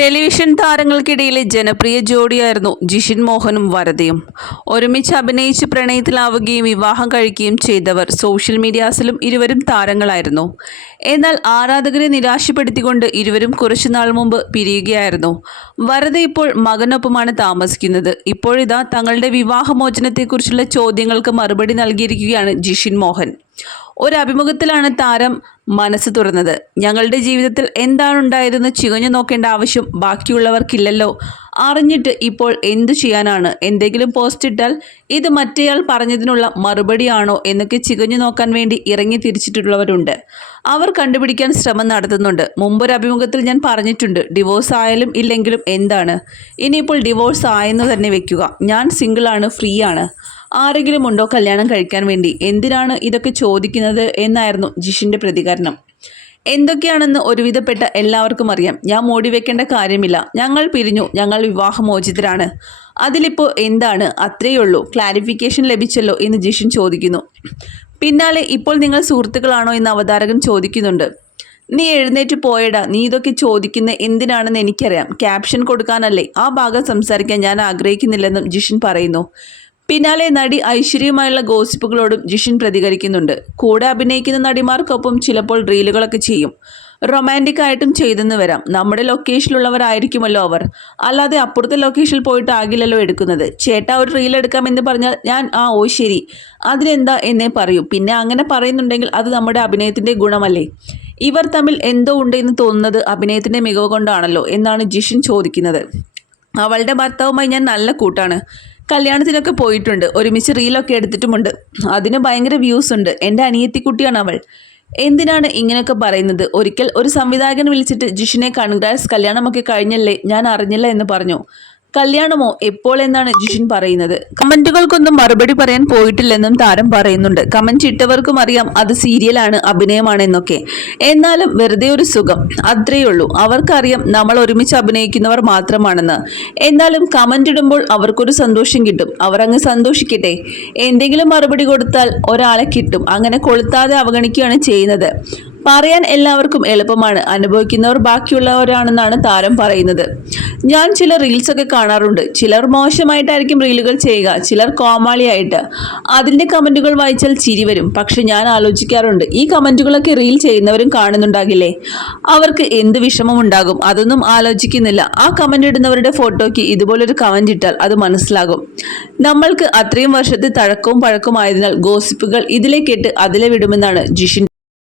Television താരങ്ങൾക്കിടയിലെ ജനപ്രിയ ജോഡിയായിരുന്നു ജിഷിൻ മോഹനും വരദയും ഒരുമിച്ച് അഭിനയിച്ച് പ്രണയത്തിലാവുകയും വിവാഹം കഴിക്കുകയും ചെയ്തവർ സോഷ്യൽ മീഡിയാസിലും ഇരുവരും താരങ്ങളായിരുന്നു. എന്നാൽ ആരാധകരെ നിരാശപ്പെടുത്തിക്കൊണ്ട് ഇരുവരും കുറച്ചുനാൾ മുമ്പ് പിരിയുകയായിരുന്നു. വരദ ഇപ്പോൾ മകനൊപ്പമാണ് താമസിക്കുന്നത്. ഇപ്പോഴിതാ തങ്ങളുടെ വിവാഹമോചനത്തെക്കുറിച്ചുള്ള ചോദ്യങ്ങൾക്ക് മറുപടി നൽകിയിരിക്കുകയാണ് ജിഷിൻ മോഹൻ. ഒരു താരം മനസ്സ് തുറന്നത്. ഞങ്ങളുടെ ജീവിതത്തിൽ എന്താണ് എന്താണുണ്ടായതെന്ന് ചികഞ്ഞു നോക്കേണ്ട ആവശ്യം ബാക്കിയുള്ളവർക്കില്ലല്ലോ. അറിഞ്ഞിട്ട് ഇപ്പോൾ എന്തു ചെയ്യാനാണ്? എന്തെങ്കിലും പോസ്റ്റ് ഇട്ടാൽ ഇത് മറ്റേയാൾ പറഞ്ഞതിനുള്ള മറുപടിയാണോ എന്നൊക്കെ ചികഞ്ഞു നോക്കാൻ വേണ്ടി ഇറങ്ങി തിരിച്ചിട്ടുള്ളവരുണ്ട്. അവർ കണ്ടുപിടിക്കാൻ ശ്രമം നടത്തുന്നുണ്ട്. മുമ്പൊരു അഭിമുഖത്തിൽ ഞാൻ പറഞ്ഞിട്ടുണ്ട് ഡിവോഴ്സ് ആയാലും ഇല്ലെങ്കിലും എന്താണ്? ഇനിയിപ്പോൾ ഡിവോഴ്സ് ആയെന്ന് തന്നെ വെക്കുക. ഞാൻ സിംഗിളാണ് ഫ്രീ ആണ്. ആരെങ്കിലും ഉണ്ടോ കല്യാണം കഴിക്കാൻ വേണ്ടി? എന്തിനാണ് ഇതൊക്കെ ചോദിക്കുന്നത് എന്നായിരുന്നു ജിഷിന്റെ പ്രതികരണം. എന്തൊക്കെയാണെന്ന് ഒരുവിധപ്പെട്ട എല്ലാവർക്കും അറിയാം. ഞാൻ മൂടി വെക്കേണ്ട കാര്യമില്ല. ഞങ്ങൾ പിരിഞ്ഞു. ഞങ്ങൾ വിവാഹമോചിതരാണ്. അതിലിപ്പോൾ എന്താണ്? അത്രയേ ഉള്ളൂ. ക്ലാരിഫിക്കേഷൻ ലഭിച്ചല്ലോ എന്ന് ജിഷിൻ ചോദിക്കുന്നു. പിന്നാലെ ഇപ്പോൾ നിങ്ങൾ സുഹൃത്തുക്കളാണോ എന്ന് അവതാരകൻ ചോദിക്കുന്നുണ്ട്. നീ എഴുന്നേറ്റ് പോയടാ. നീ ഇതൊക്കെ ചോദിക്കുന്ന എന്തിനാണെന്ന് എനിക്കറിയാം. ക്യാപ്ഷൻ കൊടുക്കാനല്ലേ. ആ ഭാഗം സംസാരിക്കാൻ ഞാൻ ആഗ്രഹിക്കുന്നില്ലെന്നും ജിഷിൻ പറയുന്നു. പിന്നാലെ നടി ഐശ്വര്യമായുള്ള ഗോസിപ്പുകളോടും ജിഷൻ പ്രതികരിക്കുന്നുണ്ട്. കൂടെ അഭിനയിക്കുന്ന നടിമാർക്കൊപ്പം ചിലപ്പോൾ റീലുകളൊക്കെ ചെയ്യും. റൊമാന്റിക് ആയിട്ടും ചെയ്തെന്ന് വരാം. നമ്മുടെ ലൊക്കേഷനിലുള്ളവരായിരിക്കുമല്ലോ അവർ. അല്ലാതെ അപ്പുറത്തെ ലൊക്കേഷനിൽ പോയിട്ട് ആകില്ലല്ലോ എടുക്കുന്നത്. ചേട്ടാ ഒരു റീൽ എടുക്കാമെന്ന് പറഞ്ഞാൽ ഞാൻ ആ ഓ ശരി. അതിനെന്താ എന്നേ പറയൂ. പിന്നെ അങ്ങനെ പറയുന്നുണ്ടെങ്കിൽ അത് നമ്മുടെ അഭിനയത്തിന്റെ ഗുണമല്ലേ? ഇവർ തമ്മിൽ എന്തോ ഉണ്ടെന്ന് തോന്നുന്നത് അഭിനയത്തിന്റെ മികവ് കൊണ്ടാണല്ലോ എന്നാണ് ജിഷിൻ ചോദിക്കുന്നത്. അവളുടെ ഭർത്താവുമായി ഞാൻ നല്ല കൂട്ടാണ്. കല്യാണത്തിനൊക്കെ പോയിട്ടുണ്ട്. ഒരുമിച്ച് റീലൊക്കെ എടുത്തിട്ടുമുണ്ട്. അതിന് ഭയങ്കര വ്യൂസ് ഉണ്ട്. എന്റെ അനിയത്തിക്കുട്ടിയാണ് അവൾ. എന്തിനാണ് ഇങ്ങനെയൊക്കെ പറയുന്നത്? ഒരിക്കൽ ഒരു സംവിധായകൻ വിളിച്ചിട്ട് ജിഷിനെ കൺഗ്രാറ്റ്സ് കല്യാണമൊക്കെ കഴിഞ്ഞല്ലേ? ഞാൻ അറിഞ്ഞില്ല എന്ന് പറഞ്ഞു. കല്യാണമോ? എപ്പോൾ എന്നാണ് ജിഷിൻ പറയുന്നത്. കമന്റുകൾക്കൊന്നും മറുപടി പറയാൻ പോയിട്ടില്ലെന്നും താരം പറയുന്നുണ്ട്. കമന്റ് ഇട്ടവർക്കും അറിയാം അത് സീരിയലാണ് അഭിനയമാണ് എന്നൊക്കെ എന്നാലും വെറുതെ ഒരു സുഖം. അത്രയേ ഉള്ളൂ അവർക്കറിയാം നമ്മൾ ഒരുമിച്ച് അഭിനയിക്കുന്നവർ മാത്രമാണെന്ന്. എന്നാലും കമന്റ് ഇടുമ്പോൾ അവർക്കൊരു സന്തോഷം കിട്ടും. അവർ അങ്ങ് സന്തോഷിക്കട്ടെ. എന്തെങ്കിലും മറുപടി കൊടുത്താൽ ഒരാളെ കിട്ടും. അങ്ങനെ കൊളുത്താതെ അവഗണിക്കുകയാണ് ചെയ്യുന്നത്. പറയാൻ എല്ലാവർക്കും എളുപ്പമാണ്. അനുഭവിക്കുന്നവർ ബാക്കിയുള്ളവരാണെന്നാണ് താരം പറയുന്നത്. ഞാൻ ചില റീൽസൊക്കെ കാണാറുണ്ട്. ചിലർ മോശമായിട്ടായിരിക്കും റീലുകൾ ചെയ്യുക. ചിലർ കോമാളിയായിട്ട്. അതിന്റെ കമന്റുകൾ വായിച്ചാൽ ചിരി വരും. പക്ഷെ ഞാൻ ആലോചിക്കാറുണ്ട്. ഈ കമന്റുകളൊക്കെ റീൽ ചെയ്യുന്നവരും കാണുന്നുണ്ടാകില്ലേ? അവർക്ക് എന്ത് വിഷമം ഉണ്ടാകും? അതൊന്നും ആലോചിക്കുന്നില്ല. ആ കമന്റ് ഇടുന്നവരുടെ ഫോട്ടോയ്ക്ക് ഇതുപോലൊരു കമന്റ് ഇട്ടാൽ അത് മനസ്സിലാകും. നമ്മൾക്ക് അത്രയും വർഷത്തെ തഴക്കവും പഴക്കവും ആയതിനാൽ ഗോസിപ്പുകൾ ഇതിലേക്കിട്ട് അതിലെ വിടുമെന്നാണ് ജിഷിൻ